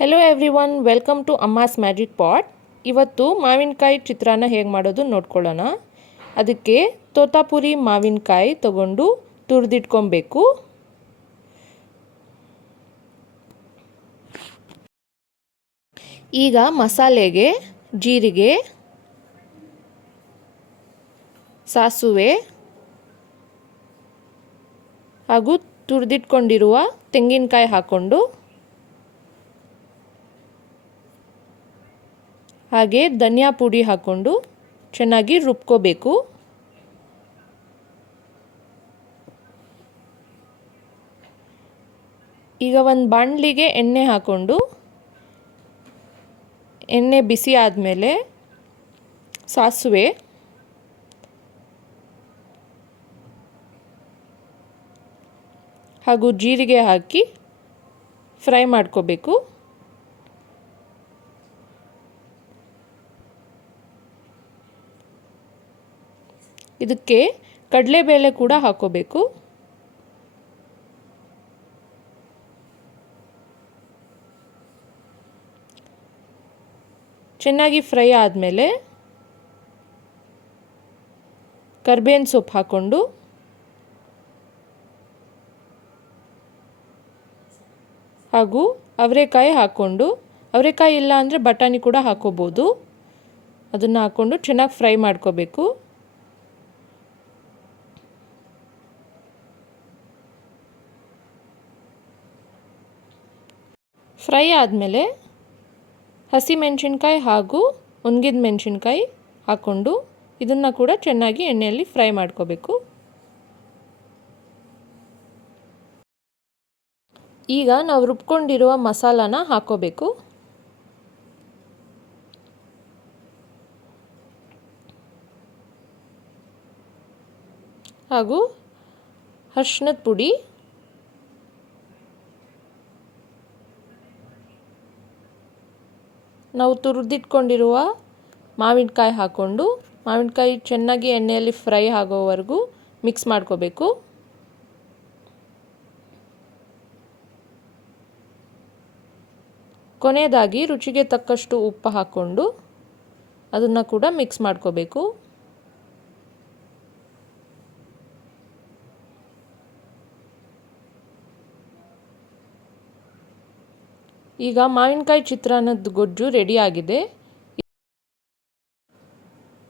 Hello everyone, welcome to Amma's magic pot. ಇವತ್ತು ಮಾವಿನಕಾಯಿ ಚಿತ್ರಾನ್ನ ಹೇಗೆ ಮಾಡೋದು ನೋಡ್ಕೊಳ್ಳೋಣ. ಅದಕ್ಕೆ ತೋತಾಪುರಿ ಮಾವಿನಕಾಯಿ ತಗೊಂಡು ತುರಿದಿಟ್ಕೊಬೇಕು. ಈಗ ಮಸಾಲೆಗೆ ಜೀರಿಗೆ, ಸಾಸುವೆ ಹಾಗೂ ತುರಿದಿಟ್ಕೊಂಡಿರುವ ತೆಂಗಿನಕಾಯಿ ಹಾಕ್ಕೊಂಡು ಹಾಗೆ ಧನಿಯಾ ಪುಡಿ ಹಾಕ್ಕೊಂಡು ಚೆನ್ನಾಗಿ ರುಬ್ಕೋಬೇಕು. ಈಗ ಒಂದು ಬಾಣಲಿಗೆ ಎಣ್ಣೆ ಹಾಕ್ಕೊಂಡು ಎಣ್ಣೆ ಬಿಸಿ ಆದಮೇಲೆ ಸಾಸುವೆ ಹಾಗೂ ಜೀರಿಗೆ ಹಾಕಿ ಫ್ರೈ ಮಾಡ್ಕೋಬೇಕು. ಇದಕ್ಕೆ ಕಡಲೆಬೇಳೆ ಕೂಡ ಹಾಕೋಬೇಕು. ಚೆನ್ನಾಗಿ ಫ್ರೈ ಆದಮೇಲೆ ಕರ್ಬೇವಿನ ಸೊಪ್ಪು ಹಾಕ್ಕೊಂಡು ಹಾಗೂ ಅವರೆಕಾಯಿ ಹಾಕ್ಕೊಂಡು, ಅವರೆಕಾಯಿ ಇಲ್ಲ ಅಂದರೆ ಬಟಾಣಿ ಕೂಡ ಹಾಕೋಬೋದು, ಅದನ್ನು ಹಾಕ್ಕೊಂಡು ಚೆನ್ನಾಗಿ ಫ್ರೈ ಮಾಡ್ಕೋಬೇಕು. ಫ್ರೈ ಆದಮೇಲೆ ಹಸಿಮೆಣಸಿನ್ಕಾಯಿ ಹಾಗೂ ಒಣಗಿದ ಮೆಣಸಿನ್ಕಾಯಿ ಹಾಕ್ಕೊಂಡು ಇದನ್ನು ಕೂಡ ಚೆನ್ನಾಗಿ ಎಣ್ಣೆಯಲ್ಲಿ ಫ್ರೈ ಮಾಡ್ಕೋಬೇಕು. ಈಗ ನಾವು ರುಬ್ಕೊಂಡಿರುವ ಮಸಾಲಾನ ಹಾಕ್ಕೋಬೇಕು. ಹಾಗೂ ಅರಿಶಿಣದ ಪುಡಿ, ನಾವು ತುರಿದಿಟ್ಕೊಂಡಿರುವ ಮಾವಿನಕಾಯಿ ಹಾಕ್ಕೊಂಡು ಮಾವಿನಕಾಯಿ ಚೆನ್ನಾಗಿ ಎಣ್ಣೆಯಲ್ಲಿ ಫ್ರೈ ಆಗೋವರೆಗೂ ಮಿಕ್ಸ್ ಮಾಡ್ಕೋಬೇಕು. ಕೊನೆಯದಾಗಿ ರುಚಿಗೆ ತಕ್ಕಷ್ಟು ಉಪ್ಪು ಹಾಕ್ಕೊಂಡು ಅದನ್ನು ಕೂಡ ಮಿಕ್ಸ್ ಮಾಡ್ಕೋಬೇಕು. ಈಗ ಮಾವಿನಕಾಯಿ ಚಿತ್ರಾನ್ನದ ಗೊಜ್ಜು ರೆಡಿಯಾಗಿದೆ.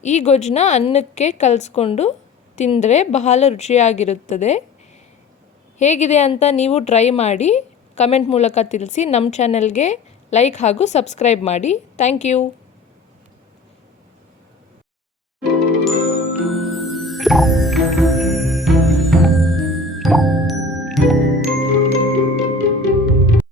ಈ ಗೊಜ್ಜನ್ನ ಅನ್ನಕ್ಕೆ ಕಲಿಸ್ಕೊಂಡು ತಿಂದರೆ ಬಹಳ ರುಚಿಯಾಗಿರುತ್ತದೆ. ಹೇಗಿದೆ ಅಂತ ನೀವು ಟ್ರೈ ಮಾಡಿ ಕಮೆಂಟ್ ಮೂಲಕ ತಿಳಿಸಿ. ನಮ್ಮ ಚಾನೆಲ್ಗೆ ಲೈಕ್ ಹಾಗೂ ಸಬ್ಸ್ಕ್ರೈಬ್ ಮಾಡಿ. Thank you.